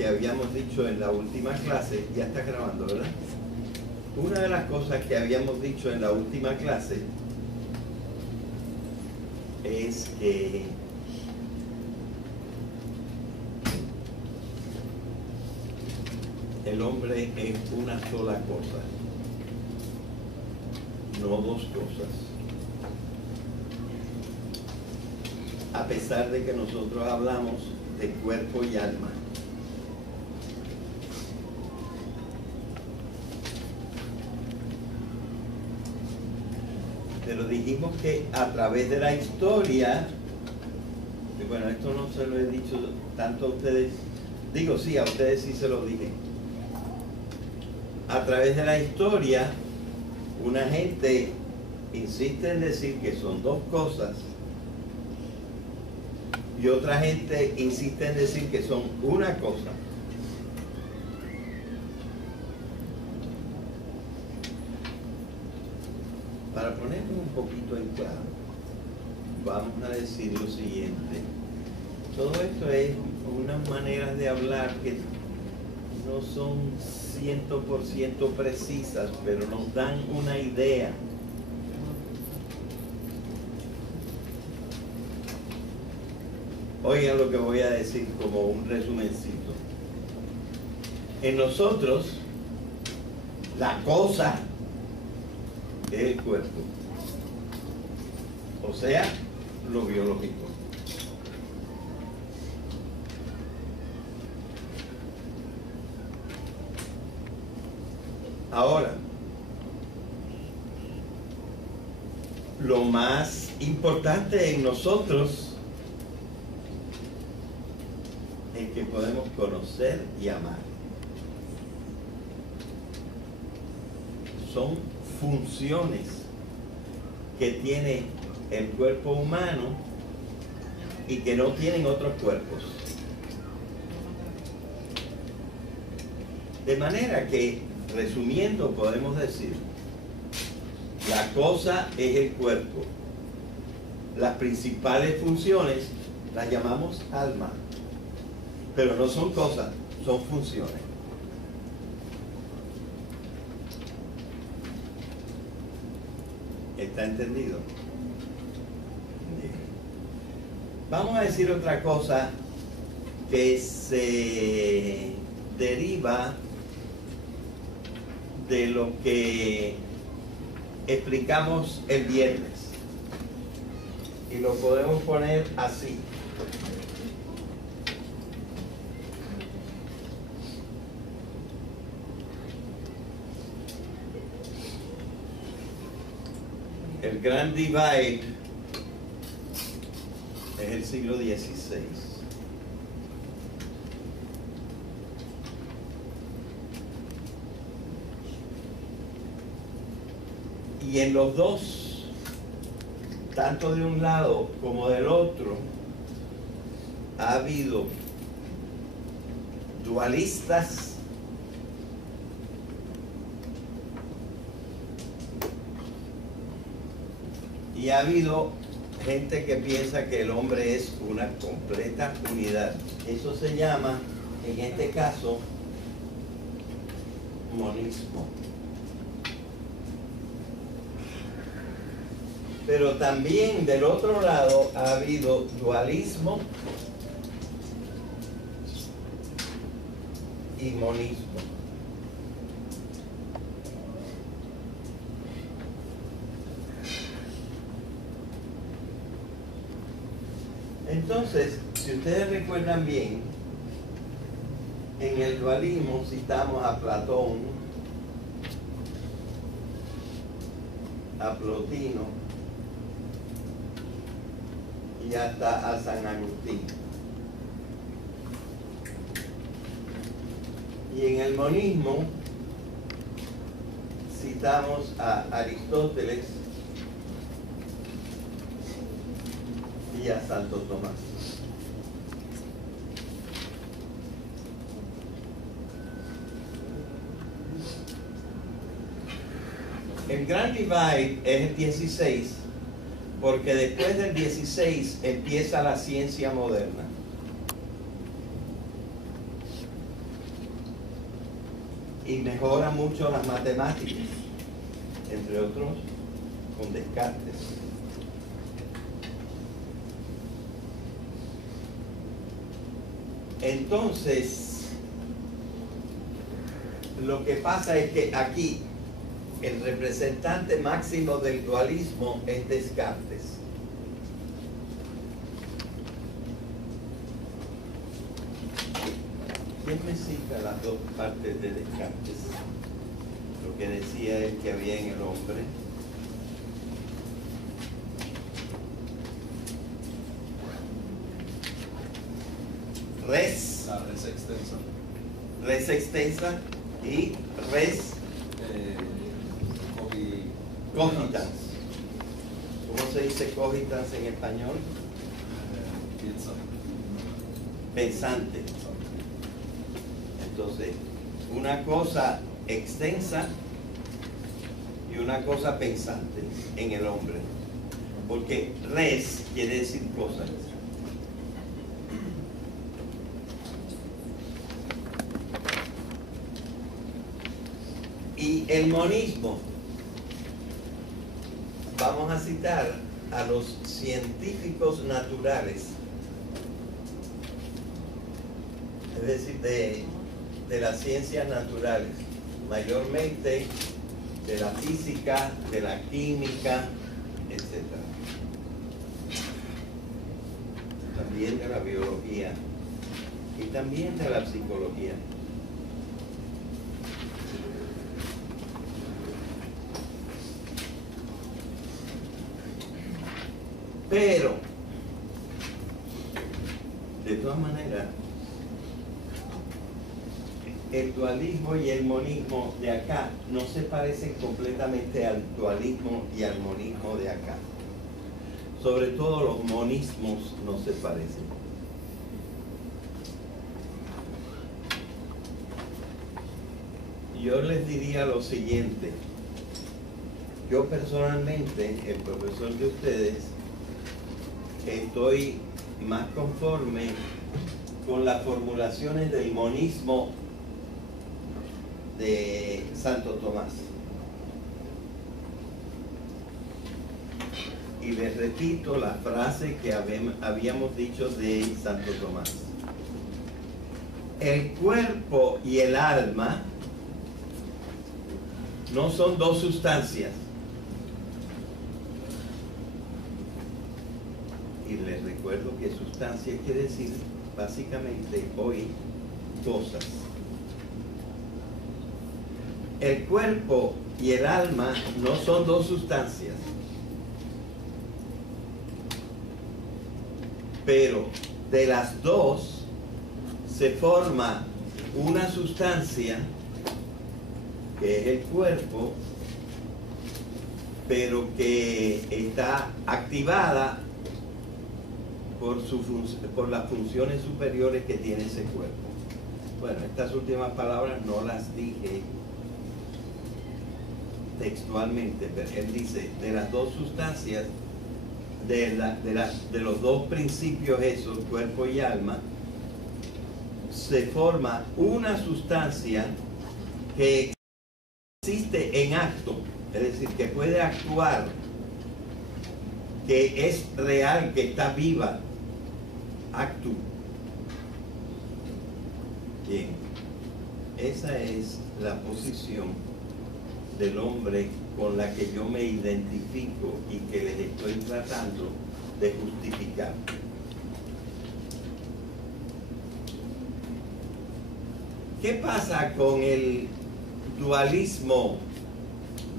que habíamos dicho en la última clase, ya está grabando, ¿verdad? Una de las cosas que habíamos dicho en la última clase es que el hombre es una sola cosa, no dos cosas. A pesar de que nosotros hablamos de cuerpo y alma. Pero dijimos que a través de la historia, y bueno, esto no se lo he dicho tanto a ustedes, digo sí, a ustedes sí se lo dije. A través de la historia, una gente insiste en decir que son dos cosas y otra gente insiste en decir que son una cosa. Para ponernos un poquito en claro, vamos a decir lo siguiente. Todo esto es unas maneras de hablar que no son 100% precisas, pero nos dan una idea. Oigan lo que voy a decir como un resumencito. En nosotros, la cosa es el cuerpo, o sea, lo biológico. Ahora, lo más importante en nosotros es que podemos conocer y amar. Son funciones que tiene el cuerpo humano y que no tienen otros cuerpos. De manera que, resumiendo, podemos decir, la cosa es el cuerpo. Las principales funciones las llamamos alma, pero no son cosas, son funciones. ¿Está entendido? Bien. Vamos a decir otra cosa que se deriva de lo que explicamos el viernes. Y lo podemos poner así. El Gran Divide es el siglo XVI. Y en los dos, tanto de un lado como del otro, ha habido dualistas y ha habido gente que piensa que el hombre es una completa unidad. Eso se llama, en este caso, monismo. Pero también del otro lado ha habido dualismo y monismo. Entonces, si ustedes recuerdan bien, en el dualismo citamos a Platón, a Plotino y hasta a San Agustín. Y en el monismo citamos a Aristóteles y a Santo Tomás. El Gran Divide es el 16, porque después del 16 empieza la ciencia moderna. y mejora mucho las matemáticas, entre otros con Descartes. Entonces, lo que pasa es que aquí el representante máximo del dualismo es Descartes. ¿Quién me cita las dos partes de Descartes? Lo que decía él que había en el hombre. Res. La res extensa. Res extensa y res cogitans. ¿Cómo se dice cogitans en español? Piensa. Pensante. Entonces, una cosa extensa y una cosa pensante en el hombre. Porque res quiere decir cosas. Y el monismo, vamos a citar a los científicos naturales, es decir, de las ciencias naturales, mayormente de la física, de la química, etc. También de la biología y también de la psicología. Pero, de todas maneras, el dualismo y el monismo de acá no se parecen completamente al dualismo y al monismo de acá. Sobre todo los monismos no se parecen. Yo les diría lo siguiente. Yo personalmente, el profesor de ustedes, estoy más conforme con las formulaciones del monismo de Santo Tomás. Y les repito la frase que habíamos dicho de Santo Tomás. El cuerpo y el alma no son dos sustancias. Y les recuerdo que sustancia quiere decir básicamente hoy cosas. El cuerpo y el alma no son dos sustancias, pero de las dos se forma una sustancia que es el cuerpo, pero que está activada por las funciones superiores que tiene ese cuerpo. Bueno, estas últimas palabras no las dije textualmente, pero él dice, de las dos sustancias, de los dos principios esos, cuerpo y alma, se forma una sustancia que existe en acto, es decir, que puede actuar, que es real, que está viva, actu. Bien, esa es la posición del hombre con la que yo me identifico y que les estoy tratando de justificar. ¿Qué pasa con el dualismo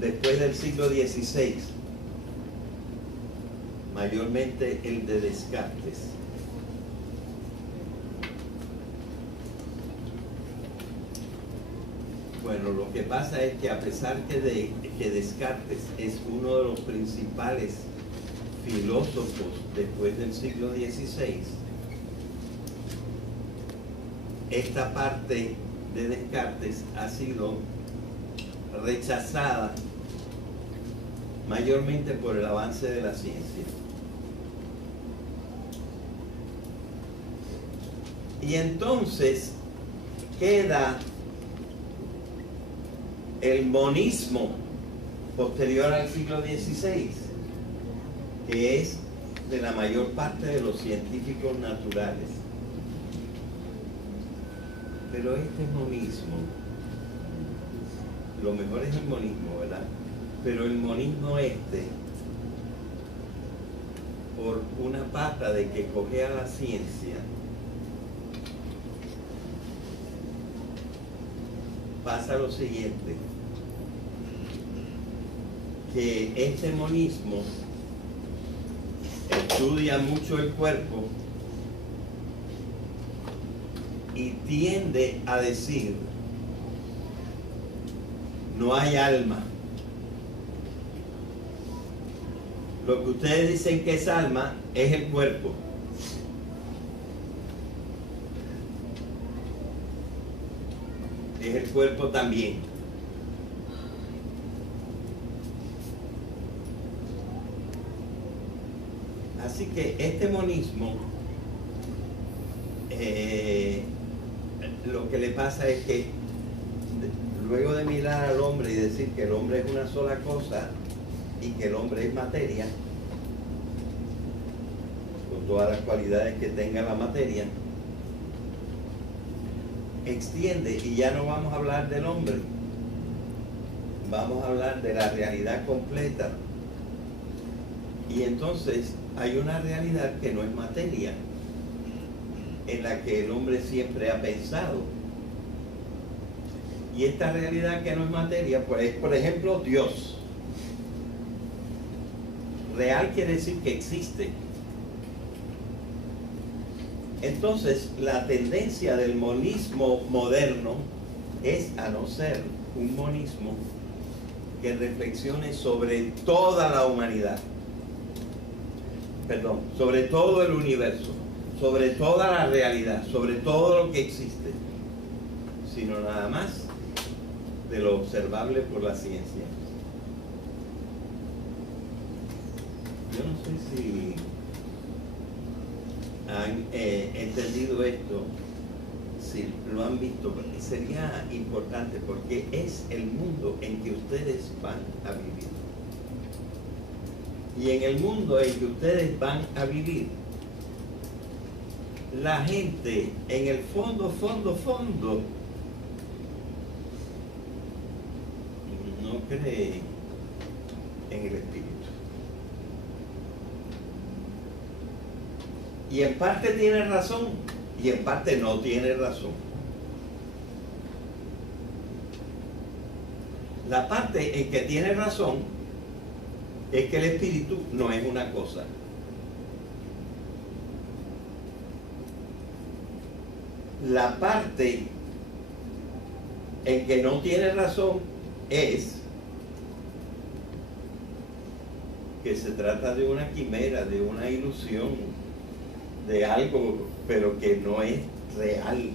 después del siglo XVI? Mayormente el de Descartes. Bueno, lo que pasa es que a pesar que Descartes es uno de los principales filósofos después del siglo XVI, esta parte de Descartes ha sido rechazada mayormente por el avance de la ciencia. Y entonces queda el monismo posterior al siglo XVI, que es de la mayor parte de los científicos naturales. Pero este monismo, lo mejor es el monismo, ¿verdad? Pero el monismo por una pata de que cojea la ciencia, pasa lo siguiente, que este monismo estudia mucho el cuerpo y tiende a decir, no hay alma. Lo que ustedes dicen que es alma es el cuerpo. Es el cuerpo también. Así que este monismo, lo que le pasa es que luego de mirar al hombre y decir que el hombre es una sola cosa y que el hombre es materia, con todas las cualidades que tenga la materia, extiende y ya no vamos a hablar del hombre, vamos a hablar de la realidad completa. Y entonces hay una realidad que no es materia, en la que el hombre siempre ha pensado. Y esta realidad que no es materia, pues es, por ejemplo, Dios. Real quiere decir que existe. Entonces, la tendencia del monismo moderno es a no ser un monismo que reflexione sobre toda la humanidad. Perdón, sobre todo el universo, sobre toda la realidad, sobre todo lo que existe, sino nada más de lo observable por la ciencia. Yo no sé si han entendido esto, si lo han visto, porque sería importante porque es el mundo en que ustedes van a vivir. Y en el mundo en que ustedes van a vivir, la gente en el fondo no cree en el espíritu. Y en parte tiene razón y en parte no tiene razón. La parte en que tiene razón es que el espíritu no es una cosa. La parte en que no tiene razón es que se trata de una quimera, de una ilusión, de algo, pero que no es real,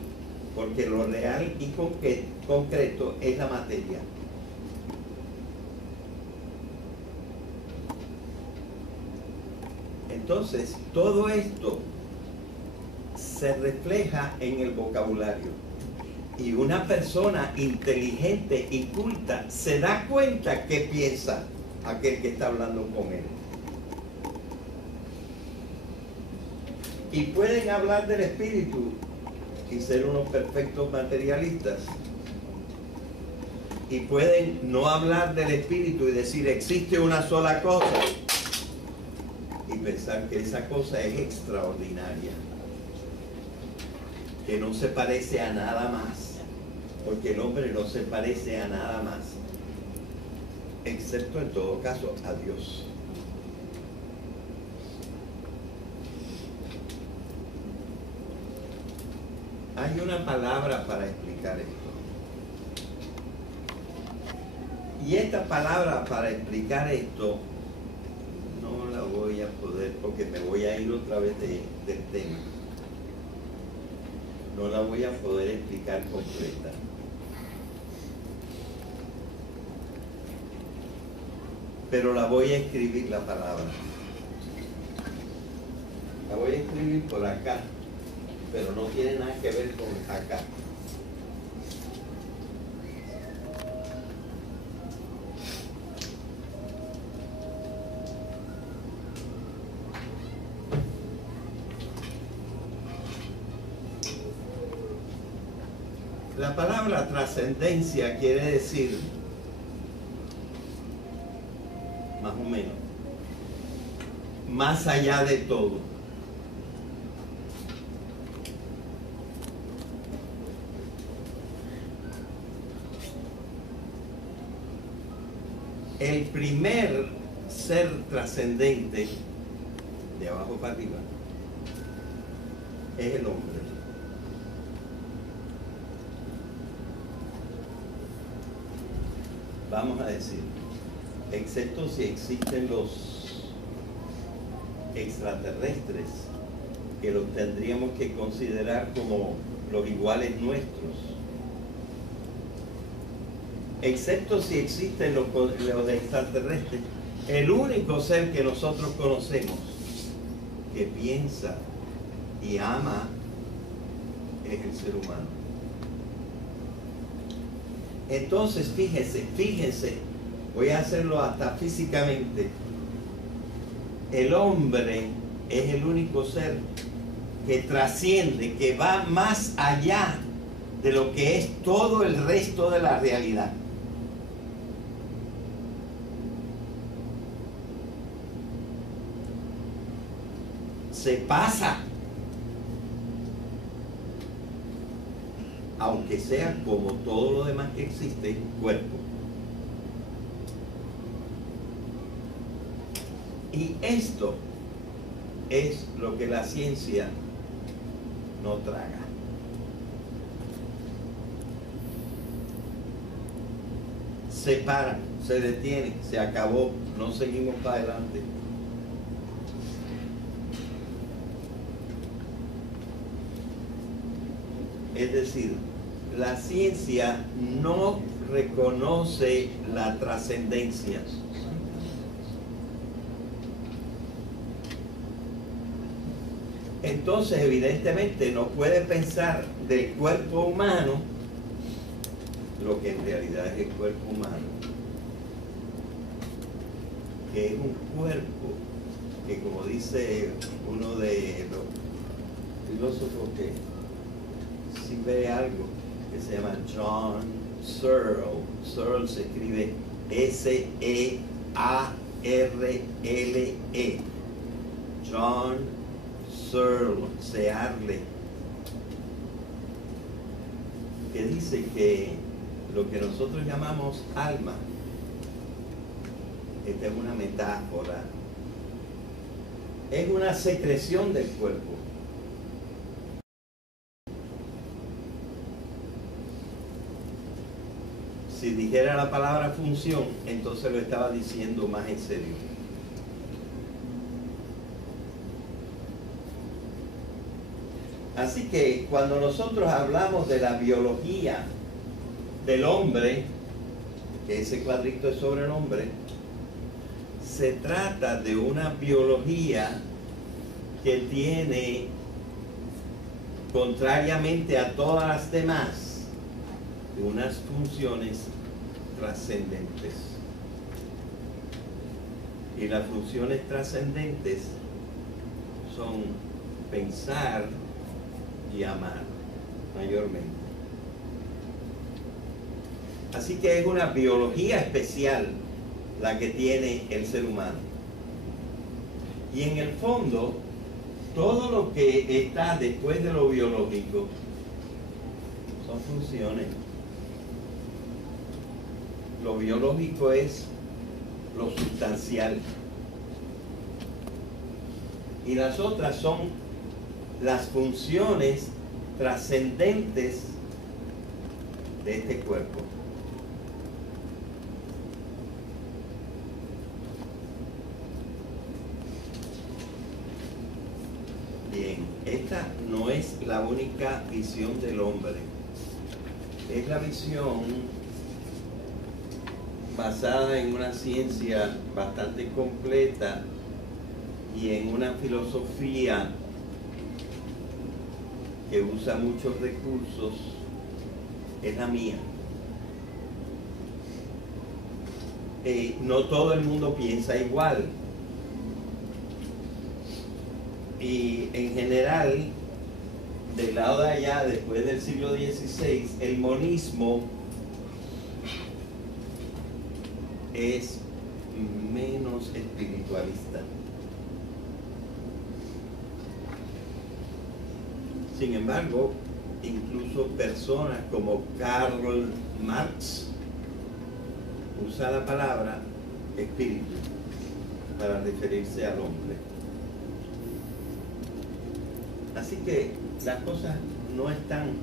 porque lo real y concreto es la materia. Entonces, todo esto se refleja en el vocabulario. Y una persona inteligente y culta se da cuenta qué piensa aquel que está hablando con él. Y pueden hablar del espíritu y ser unos perfectos materialistas. Y pueden no hablar del espíritu y decir existe una sola cosa y pensar que esa cosa es extraordinaria, que no se parece a nada más, porque el hombre no se parece a nada más, excepto en todo caso a Dios. Hay una palabra para explicar esto. Y esta palabra para explicar esto no la voy a poder, porque me voy a ir otra vez del tema. No la voy a poder explicar completa. Pero la voy a escribir la palabra. La voy a escribir por acá, pero no tiene nada que ver con acá. La palabra trascendencia quiere decir, más o menos, más allá de todo. El primer ser trascendente, de abajo para arriba, es el hombre. Vamos a decir, excepto si existen los extraterrestres, que los tendríamos que considerar como los iguales nuestros. Excepto si existen los extraterrestres, el único ser que nosotros conocemos que piensa y ama es el ser humano. Entonces, fíjense, voy a hacerlo hasta físicamente. El hombre es el único ser que trasciende, que va más allá de lo que es todo el resto de la realidad. Se pasa, aunque sea como todo lo demás que existe, cuerpo. Y esto es lo que la ciencia no traga. Se para, se detiene, se acabó, no seguimos para adelante. Es decir, la ciencia no reconoce la trascendencia. Entonces, evidentemente, no puede pensar del cuerpo humano lo que en realidad es el cuerpo humano, que es un cuerpo que, como dice uno de los filósofos que si ve algo que se llama John Searle. Searle se escribe S-E-A-R-L-E. John Searle, que dice que lo que nosotros llamamos alma, esta es una metáfora, es una secreción del cuerpo. Si dijera la palabra función, entonces lo estaba diciendo más en serio. Así que cuando nosotros hablamos de la biología del hombre, que ese cuadrito es sobre el hombre, se trata de una biología que tiene, contrariamente a todas las demás, unas funciones trascendentes. Y las funciones trascendentes son pensar y amar, mayormente. Así que es una biología especial la que tiene el ser humano. Y en el fondo, todo lo que está después de lo biológico son funciones. Lo biológico es lo sustancial. Y las otras son las funciones trascendentes de este cuerpo. Bien, esta no es la única visión del hombre. Es la visión basada en una ciencia bastante completa y en una filosofía que usa muchos recursos, es la mía. No todo el mundo piensa igual. Y en general del lado de allá, después del siglo XVI, el monismo es menos espiritualista. Sin embargo, incluso personas como Karl Marx usa la palabra espíritu para referirse al hombre. Así que las cosas no están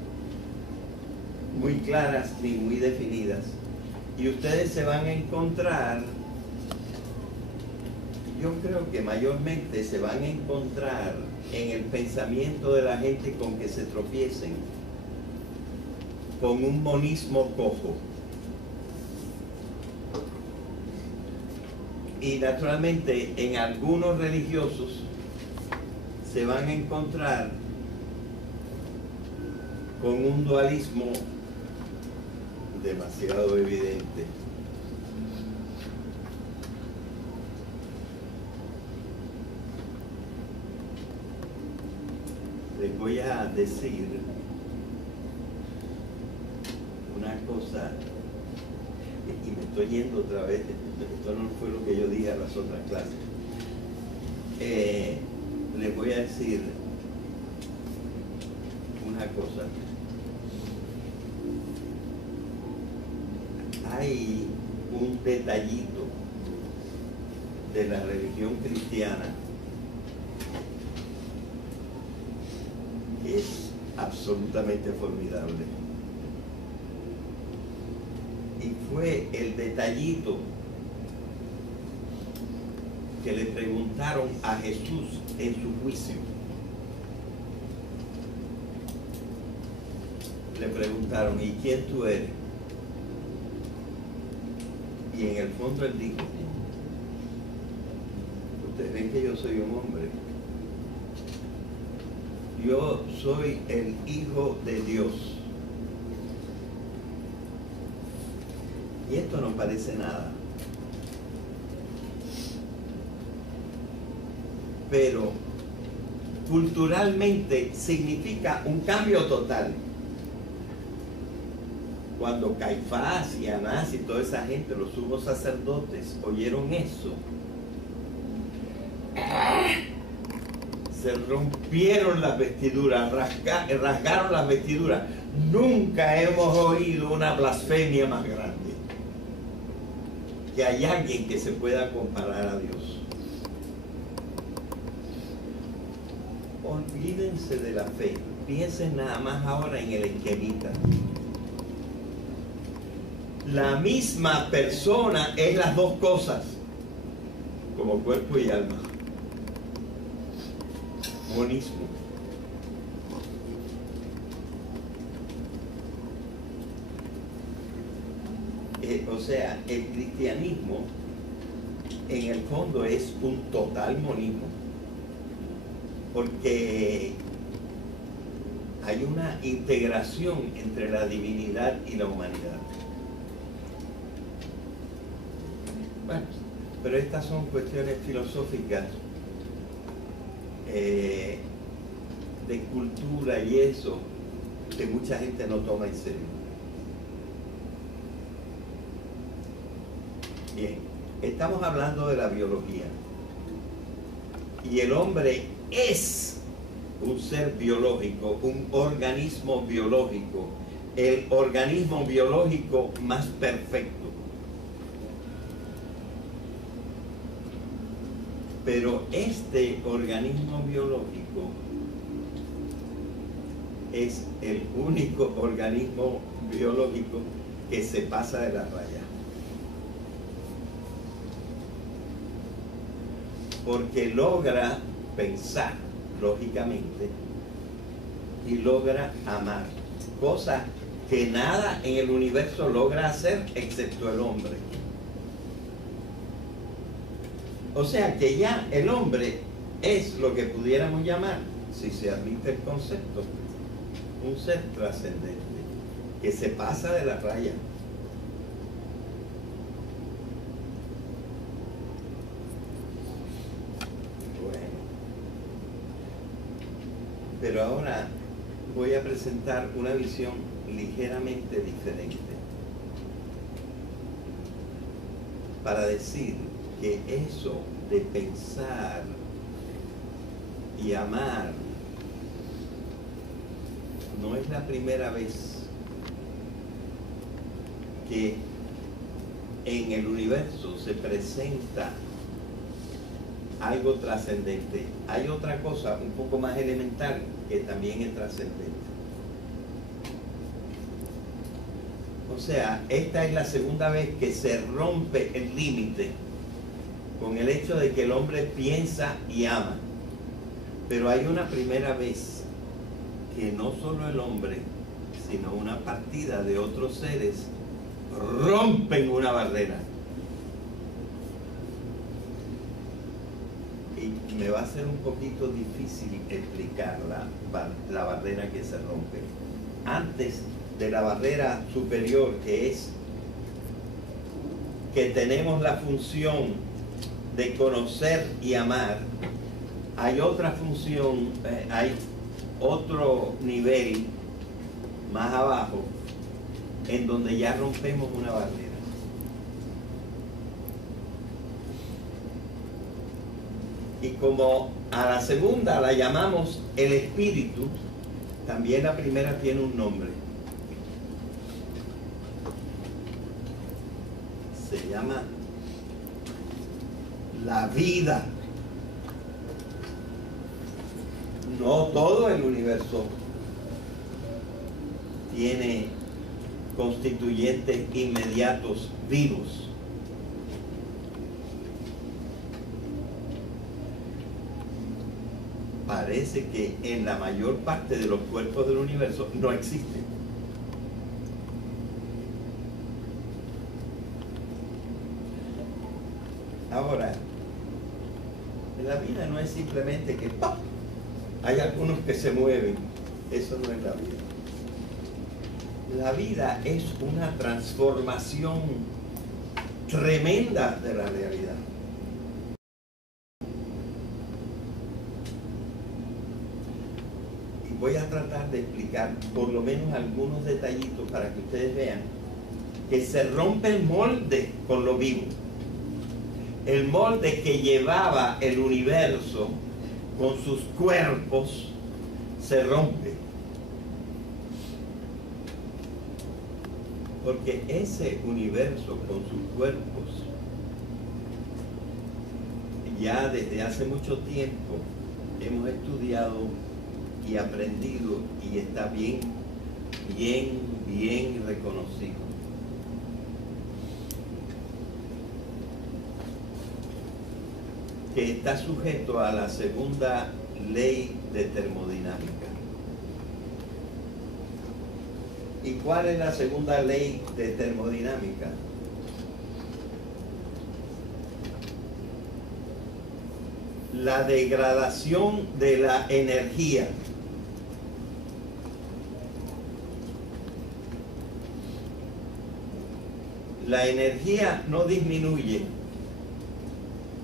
muy claras ni muy definidas. Y ustedes se van a encontrar, yo creo que mayormente se van a encontrar en el pensamiento de la gente con que se tropiecen, con un monismo cojo. Y naturalmente en algunos religiosos se van a encontrar con un dualismo demasiado evidente. Les voy a decir una cosa, y me estoy yendo otra vez, esto no fue lo que yo dije a las otras clases. Les voy a decir una cosa. Hay un detallito de la religión cristiana que es absolutamente formidable. Y fue el detallito que le preguntaron a Jesús en su juicio. Le preguntaron, ¿y quién tú eres? Y en el fondo él dijo, ustedes ven que yo soy un hombre. Yo soy el Hijo de Dios. Y esto no parece nada. Pero culturalmente significa un cambio total. Cuando Caifás y Anás y toda esa gente, los sumos sacerdotes, oyeron eso, se rompieron las vestiduras, rasgaron las vestiduras. Nunca hemos oído una blasfemia más grande. Que hay alguien que se pueda comparar a Dios. Olvídense de la fe. Piensen nada más ahora en el esquemita. La misma persona es las dos cosas, como cuerpo y alma. Monismo. O sea, el cristianismo en el fondo es un total monismo, porque hay una integración entre la divinidad y la humanidad. Bueno, pero estas son cuestiones filosóficas de cultura y eso que mucha gente no toma en serio. Bien, estamos hablando de la biología y el hombre es un ser biológico, un organismo biológico, el organismo biológico más perfecto. Pero este organismo biológico es el único organismo biológico que se pasa de la raya. Porque logra pensar lógicamente y logra amar, cosa que nada en el universo logra hacer excepto el hombre. O sea que ya el hombre es lo que pudiéramos llamar, si se admite el concepto, un ser trascendente, que se pasa de la raya. Bueno, pero ahora voy a presentar una visión ligeramente diferente para decir que eso de pensar y amar no es la primera vez que en el universo se presenta algo trascendente. Hay otra cosa un poco más elemental que también es trascendente. O sea, esta es la segunda vez que se rompe el límite con el hecho de que el hombre piensa y ama. Pero hay una primera vez que no solo el hombre, sino una partida de otros seres rompen una barrera. Y me va a ser un poquito difícil explicar la barrera que se rompe. Antes de la barrera superior, que es que tenemos la función de conocer y amar, hay otra función, hay otro nivel más abajo en donde ya rompemos una barrera. Y como a la segunda la llamamos el espíritu, también la primera tiene un nombre. Se llama la vida. No todo el universo tiene constituyentes inmediatos vivos. Parece que en la mayor parte de los cuerpos del universo no existen. Ahora, la vida no es simplemente que ¡pam! Hay algunos que se mueven. Eso no es la vida. La vida es una transformación tremenda de la realidad. Y voy a tratar de explicar por lo menos algunos detallitos para que ustedes vean que se rompe el molde con lo vivo. El molde que llevaba el universo con sus cuerpos se rompe. Porque ese universo con sus cuerpos ya desde hace mucho tiempo hemos estudiado y aprendido y está bien reconocido. Que está sujeto a la segunda ley de termodinámica. ¿Y cuál es la segunda ley de termodinámica? La degradación de la energía. La energía no disminuye,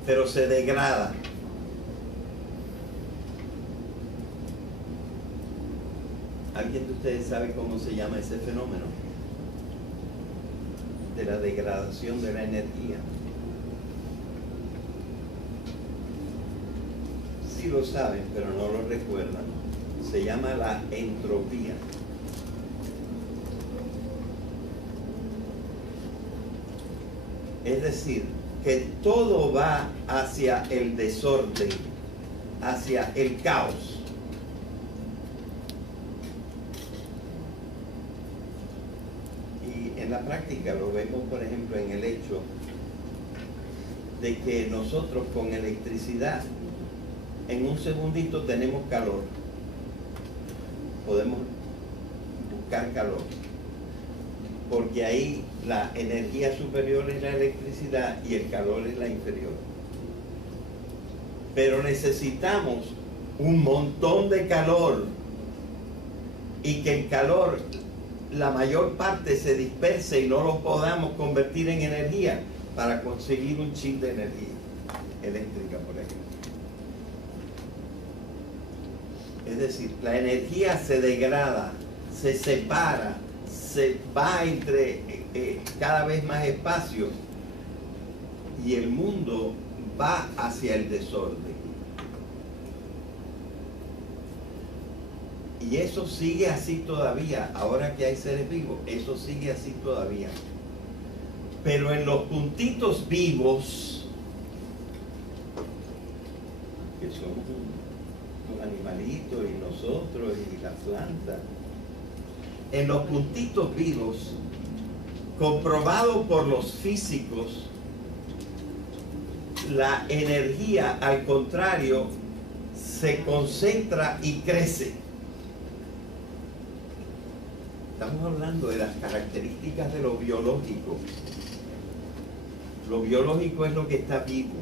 pero se degrada. ¿Alguien de ustedes sabe cómo se llama ese fenómeno? De la degradación de la energía. Sí lo saben, pero no lo recuerdan. Se llama la entropía. Es decir, que todo va hacia el desorden, hacia el caos. Y en la práctica lo vemos, por ejemplo, en el hecho de que nosotros con electricidad en un segundito tenemos calor. Podemos buscar calor. Porque ahí la energía superior es la electricidad y el calor es la inferior. Pero necesitamos un montón de calor y que el calor, la mayor parte se disperse y no lo podamos convertir en energía para conseguir un chip de energía eléctrica, por ejemplo. Es decir, la energía se degrada, se separa, se va entre cada vez más espacio y el mundo va hacia el desorden. Y eso sigue así todavía, ahora que hay seres vivos, eso sigue así todavía. Pero en los puntitos vivos, que somos los animalitos y nosotros y las plantas, en los puntitos vivos, comprobado por los físicos, la energía, al contrario, se concentra y crece. Estamos hablando de las características de lo biológico. Lo biológico es lo que está vivo.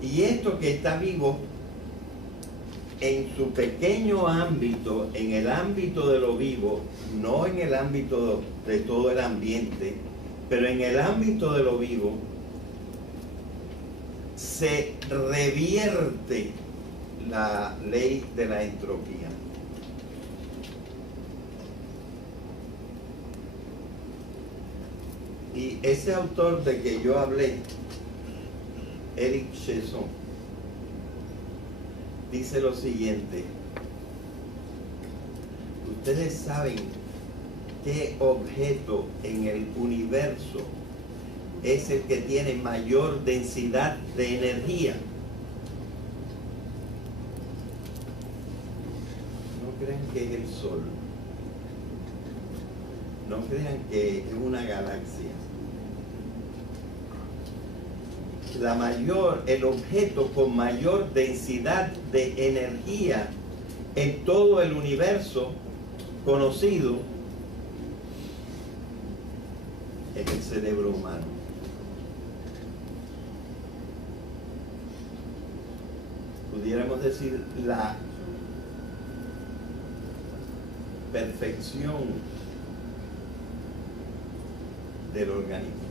Y esto que está vivo, en su pequeño ámbito, en el ámbito de lo vivo, no en el ámbito de todo el ambiente, pero en el ámbito de lo vivo, se revierte la ley de la entropía. Y ese autor de que yo hablé, Eric Chesson, dice lo siguiente: ustedes saben qué objeto en el universo es el que tiene mayor densidad de energía. No crean que es el Sol, no crean que es una galaxia. El objeto con mayor densidad de energía en todo el universo conocido es el cerebro humano. Pudiéramos decir la perfección del organismo.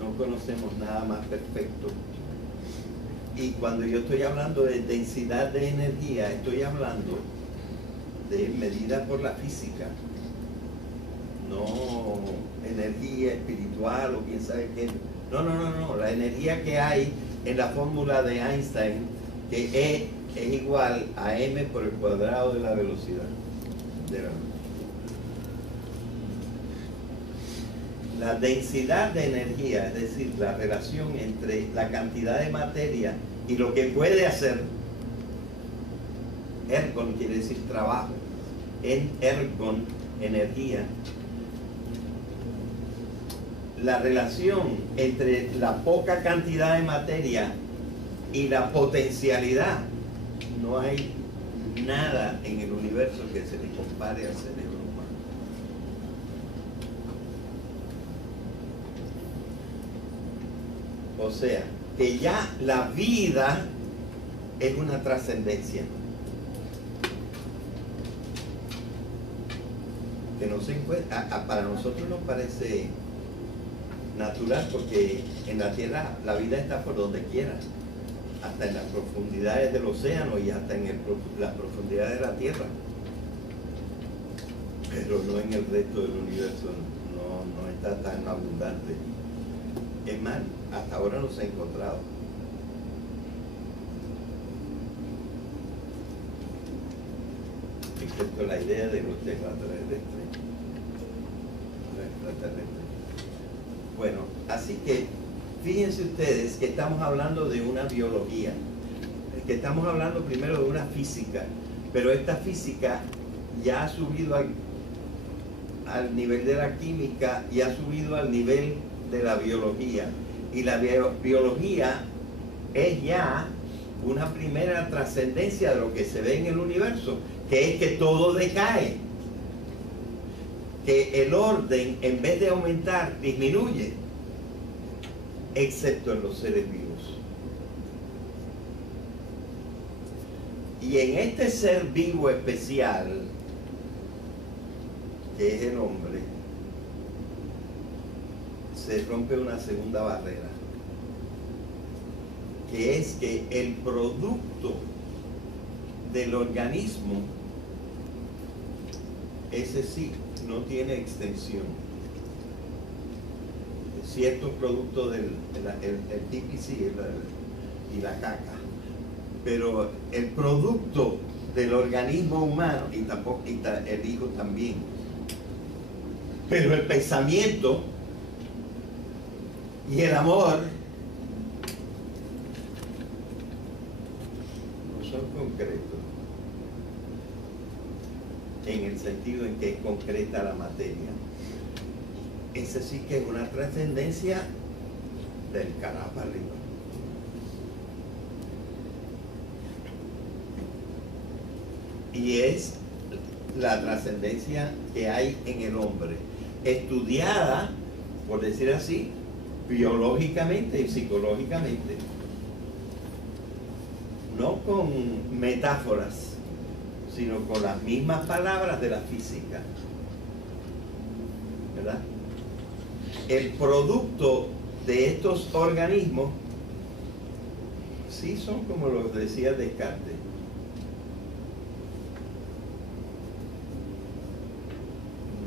No conocemos nada más perfecto. Y cuando yo estoy hablando de densidad de energía, estoy hablando de medida por la física, no energía espiritual o quién sabe qué. No, la energía que hay en la fórmula de Einstein, que E es igual a m por el cuadrado de la velocidad de la luz. La densidad de energía, es decir, la relación entre la cantidad de materia y lo que puede hacer, ergon quiere decir trabajo, en ergon, energía, la relación entre la poca cantidad de materia y la potencialidad, no hay nada en el universo que se le compare al cerebro humano. O sea, que ya la vida es una trascendencia. Que no se encuentra, para nosotros nos parece natural porque en la Tierra la vida está por donde quiera, hasta en las profundidades del océano y hasta en las profundidades de la Tierra. Pero no en el resto del universo, no está tan abundante. Es más, hasta ahora no se ha encontrado. Excepto la idea de los extraterrestres. Bueno, así que fíjense ustedes que estamos hablando de una biología, que estamos hablando primero de una física, pero esta física ya ha subido al nivel de la química y ha subido al nivel de la biología, y la biología es ya una primera trascendencia de lo que se ve en el universo, que es que todo decae, que el orden en vez de aumentar disminuye, excepto en los seres vivos. Y en este ser vivo especial, que es el hombre, se rompe una segunda barrera. que es que el producto del organismo, ese sí, no tiene extensión. Ciertos productos del el pipi sí, y la caca, pero el producto del organismo humano, y tampoco el hijo también, pero el pensamiento y el amor no son concretos en el sentido en que es concreta la materia. Esa sí que es una trascendencia del carajo arriba. Y es la trascendencia que hay en el hombre, estudiada, por decir así, biológicamente y psicológicamente, no con metáforas, sino con las mismas palabras de la física, ¿verdad? El producto de estos organismos sí son como los decía Descartes.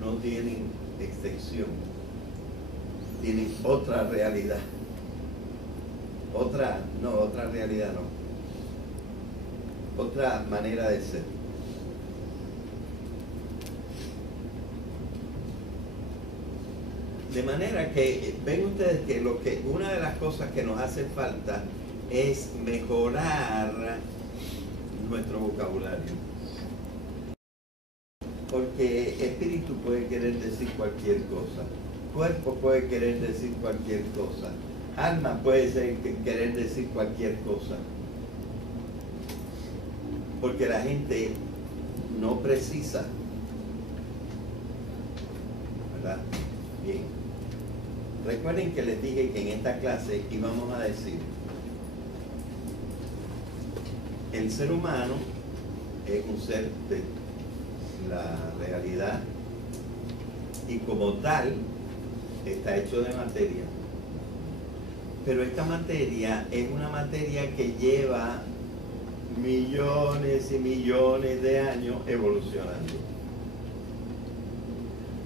No tienen extensión, tienen otra realidad. Otra realidad no. Otra manera de ser. De manera que ven ustedes que una de las cosas que nos hace falta es mejorar nuestro vocabulario. Porque espíritu puede querer decir cualquier cosa, cuerpo puede querer decir cualquier cosa, alma puede querer decir cualquier cosa. Porque la gente no precisa, ¿verdad? Bien. Recuerden que les dije que en esta clase íbamos a decir: el ser humano es un ser de la realidad y como tal está hecho de materia, pero esta materia es una materia que lleva millones y millones de años evolucionando.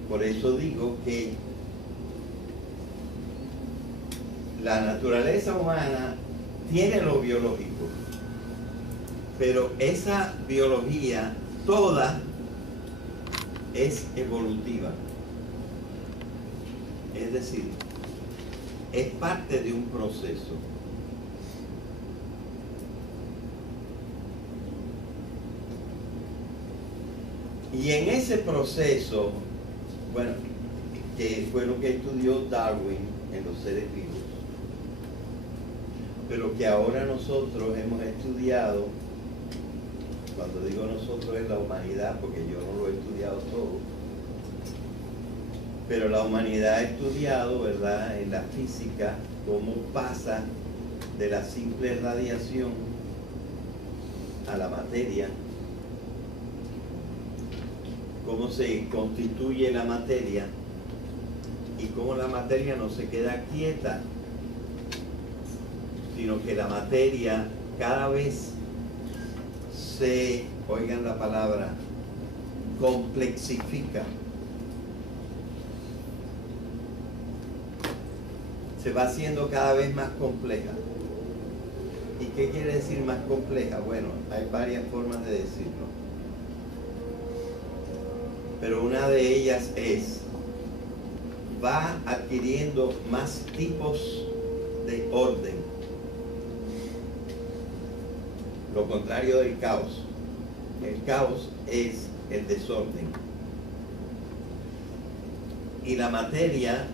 Por eso digo que la naturaleza humana tiene lo biológico, pero esa biología toda es evolutiva. Es decir, es parte de un proceso. Y en ese proceso, bueno, que fue lo que estudió Darwin en los seres vivos, pero que ahora nosotros hemos estudiado, cuando digo nosotros es la humanidad, porque yo no lo he estudiado todo, pero la humanidad ha estudiado, ¿verdad?, en la física, cómo pasa de la simple radiación a la materia, cómo se constituye la materia y cómo la materia no se queda quieta, sino que la materia cada vez se, oigan la palabra, complexifica. Se va haciendo cada vez más compleja. ¿Y qué quiere decir más compleja? Bueno, hay varias formas de decirlo. Pero una de ellas es, va adquiriendo más tipos de orden. Lo contrario del caos. El caos es el desorden. Y la materia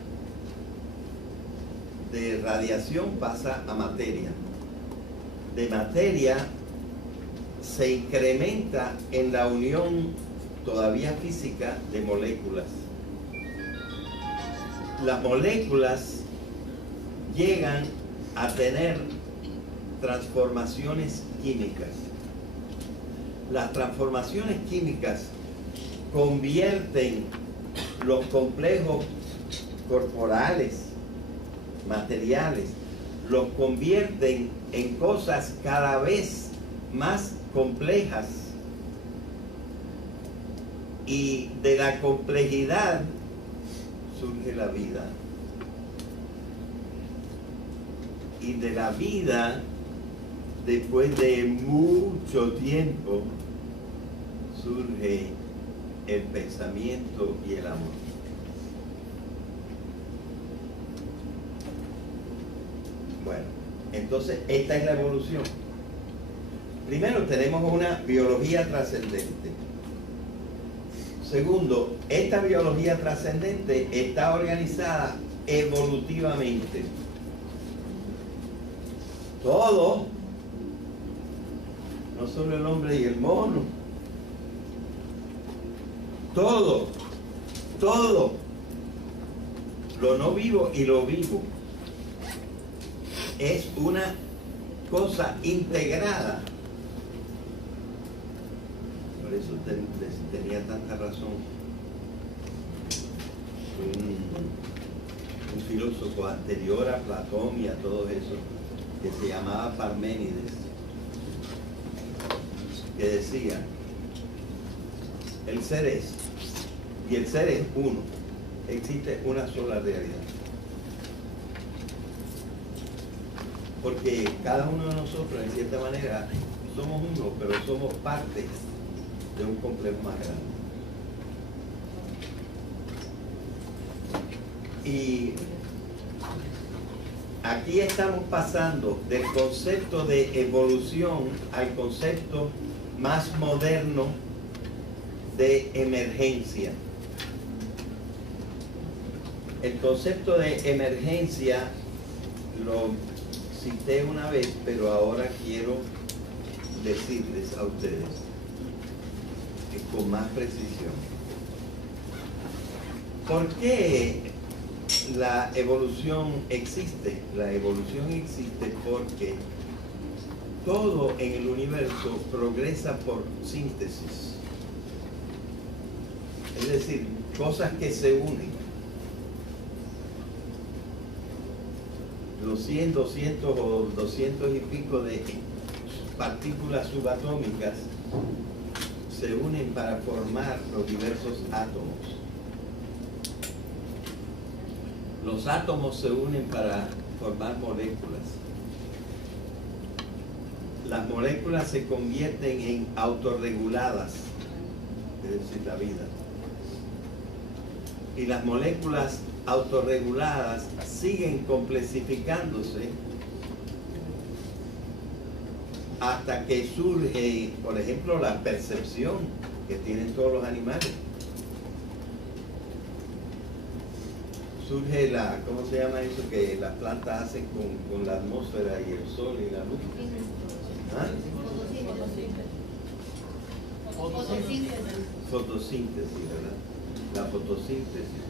de radiación pasa a materia. De materia se incrementa en la unión todavía física de moléculas. Las moléculas llegan a tener transformaciones químicas. Las transformaciones químicas convierten los complejos corporales, materiales, los convierten en cosas cada vez más complejas, y de la complejidad surge la vida, y de la vida, después de mucho tiempo, surge el pensamiento y el amor. Bueno, entonces esta es la evolución. Primero tenemos una biología trascendente. Segundo, esta biología trascendente está organizada evolutivamente. Todo, no solo el hombre y el mono, todo, lo no vivo y lo vivo, es una cosa integrada. Por eso tenía tanta razón un filósofo anterior a Platón y a todo eso, que se llamaba Parménides, que decía: el ser es, y el ser es uno, existe una sola realidad. Porque cada uno de nosotros, en cierta manera, somos uno, pero somos parte de un complejo más grande. Y aquí estamos pasando del concepto de evolución al concepto más moderno de emergencia. El concepto de emergencia lo cité una vez, pero ahora quiero decirles a ustedes con más precisión. ¿Por qué la evolución existe? La evolución existe porque todo en el universo progresa por síntesis. Es decir, cosas que se unen. Los 100, 200 o 200 y pico de partículas subatómicas se unen para formar los diversos átomos. Los átomos se unen para formar moléculas. Las moléculas se convierten en autorreguladas, es decir, la vida. Y las moléculas autorreguladas siguen complejificándose hasta que surge, por ejemplo, la percepción que tienen todos los animales. Surge la, ¿cómo se llama eso que las plantas hacen con la atmósfera y el sol y la luz? ¿Ah? Fotosíntesis, ¿verdad? La fotosíntesis.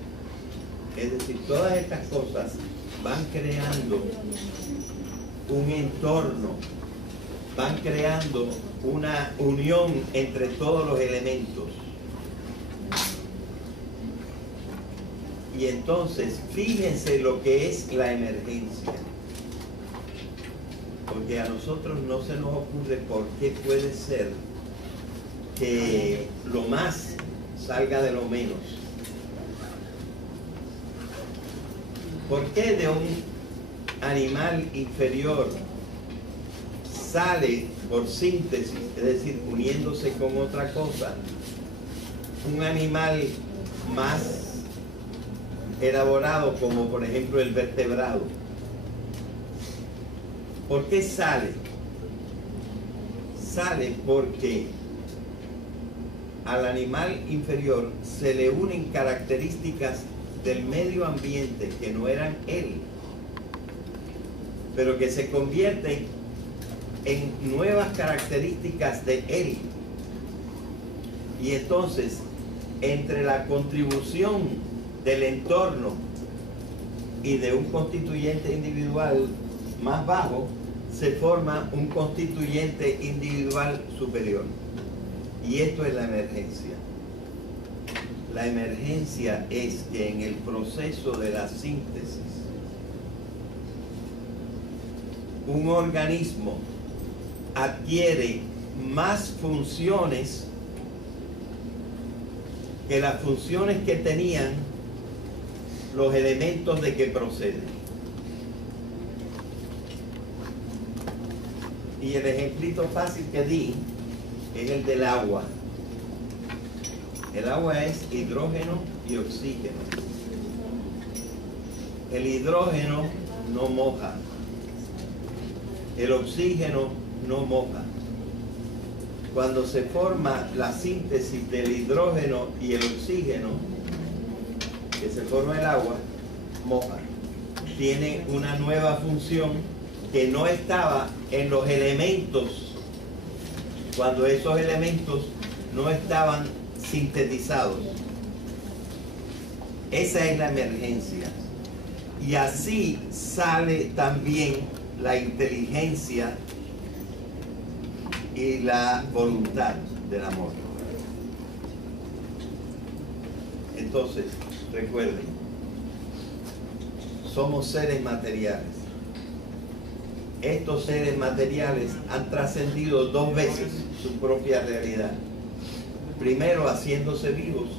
Es decir, todas estas cosas van creando un entorno, van creando una unión entre todos los elementos. Y entonces, fíjense lo que es la emergencia. Porque a nosotros no se nos ocurre por qué puede ser que lo más salga de lo menos. ¿Por qué de un animal inferior sale por síntesis, es decir, uniéndose con otra cosa, un animal más elaborado como por ejemplo el vertebrado? ¿Por qué sale? Sale porque al animal inferior se le unen características del medio ambiente que no eran él, pero que se convierten en nuevas características de él. Y entonces, entre la contribución del entorno y de un constituyente individual más bajo, se forma un constituyente individual superior. Y esto es la emergencia. La emergencia es que en el proceso de la síntesis un organismo adquiere más funciones que las funciones que tenían los elementos de que proceden. Y el ejemplito fácil que di es el del agua. El agua es hidrógeno y oxígeno. El hidrógeno no moja. El oxígeno no moja. Cuando se forma la síntesis del hidrógeno y el oxígeno, que se forma el agua, moja. Tiene una nueva función que no estaba en los elementos cuando esos elementos no estaban sintetizados. Esa es la emergencia. Y así sale también la inteligencia y la voluntad del amor. Entonces, recuerden, somos seres materiales. Estos seres materiales han trascendido dos veces su propia realidad. Primero, haciéndose vivos.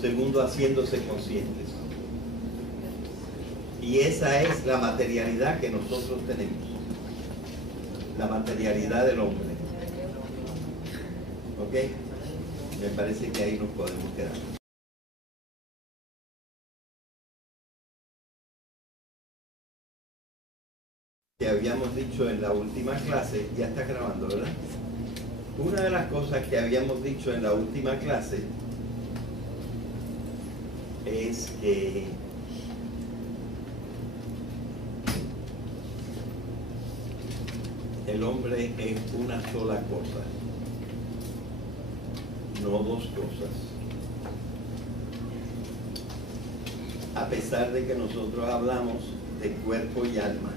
Segundo, haciéndose conscientes. Y esa es la materialidad que nosotros tenemos. La materialidad del hombre. ¿Ok? Me parece que ahí nos podemos quedar. Que habíamos dicho en la última clase, ya está grabando, ¿verdad? Una de las cosas que habíamos dicho en la última clase es que el hombre es una sola cosa, no dos cosas. A pesar de que nosotros hablamos de cuerpo y alma.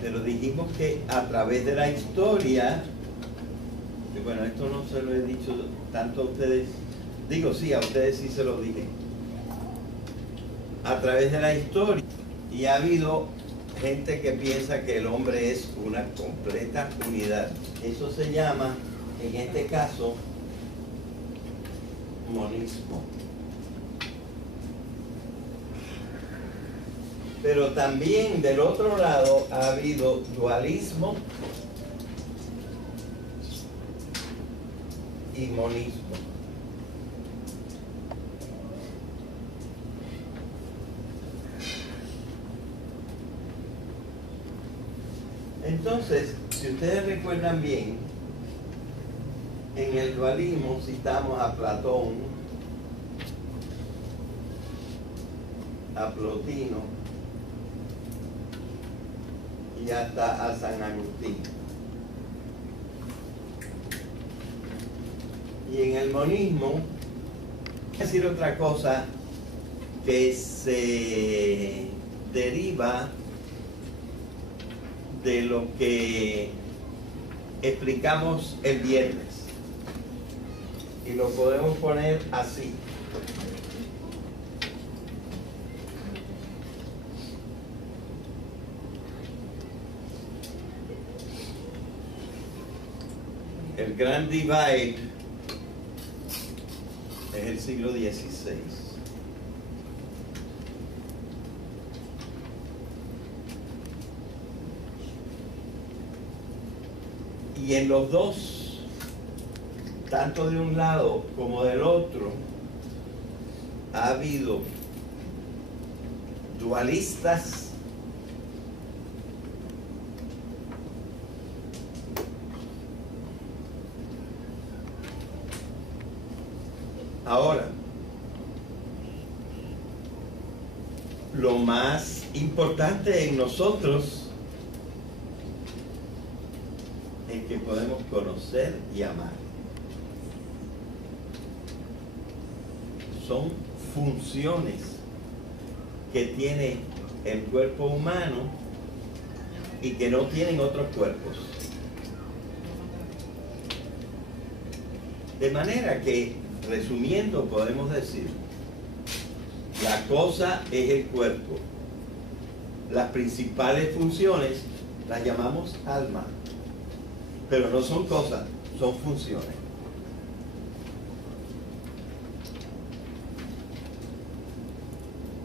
Pero dijimos que a través de la historia, y bueno, esto no se lo he dicho tanto a ustedes, digo sí, a ustedes sí se lo dije. A través de la historia, y ha habido gente que piensa que el hombre es una completa unidad. Eso se llama, en este caso, monismo. Pero también del otro lado ha habido dualismo y monismo. Entonces, si ustedes recuerdan bien, en el dualismo citamos a Platón, a Plotino, y hasta a San Agustín. Y en el monismo, voy a decir otra cosa que se deriva de lo que explicamos el viernes. Y lo podemos poner así. El gran divide es el siglo XVI. Y en los dos, tanto de un lado como del otro, ha habido dualistas ahora. Lo más importante en nosotros es que podemos conocer y amar. Son funciones que tiene el cuerpo humano y que no tienen otros cuerpos. De manera que resumiendo, podemos decir, la cosa es el cuerpo. Las principales funciones las llamamos alma, pero no son cosas, son funciones.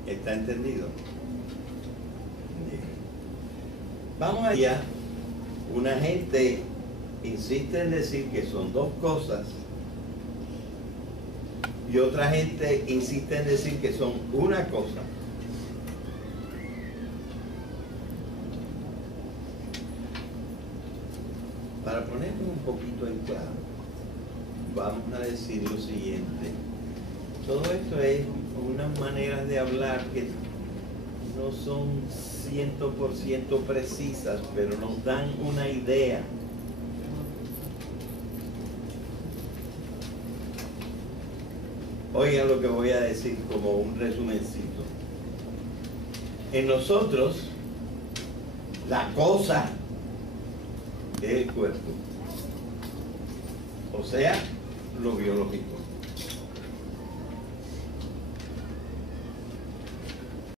¿Está entendido? Bien. Vamos allá. Una gente insiste en decir que son dos cosas y otra gente insiste en decir que son una cosa. Para ponernos un poquito en claro, vamos a decir lo siguiente. Todo esto es unas maneras de hablar que no son 100% precisas, pero nos dan una idea. Oigan lo que voy a decir como un resumencito. En nosotros, la cosa es el cuerpo, o sea, lo biológico.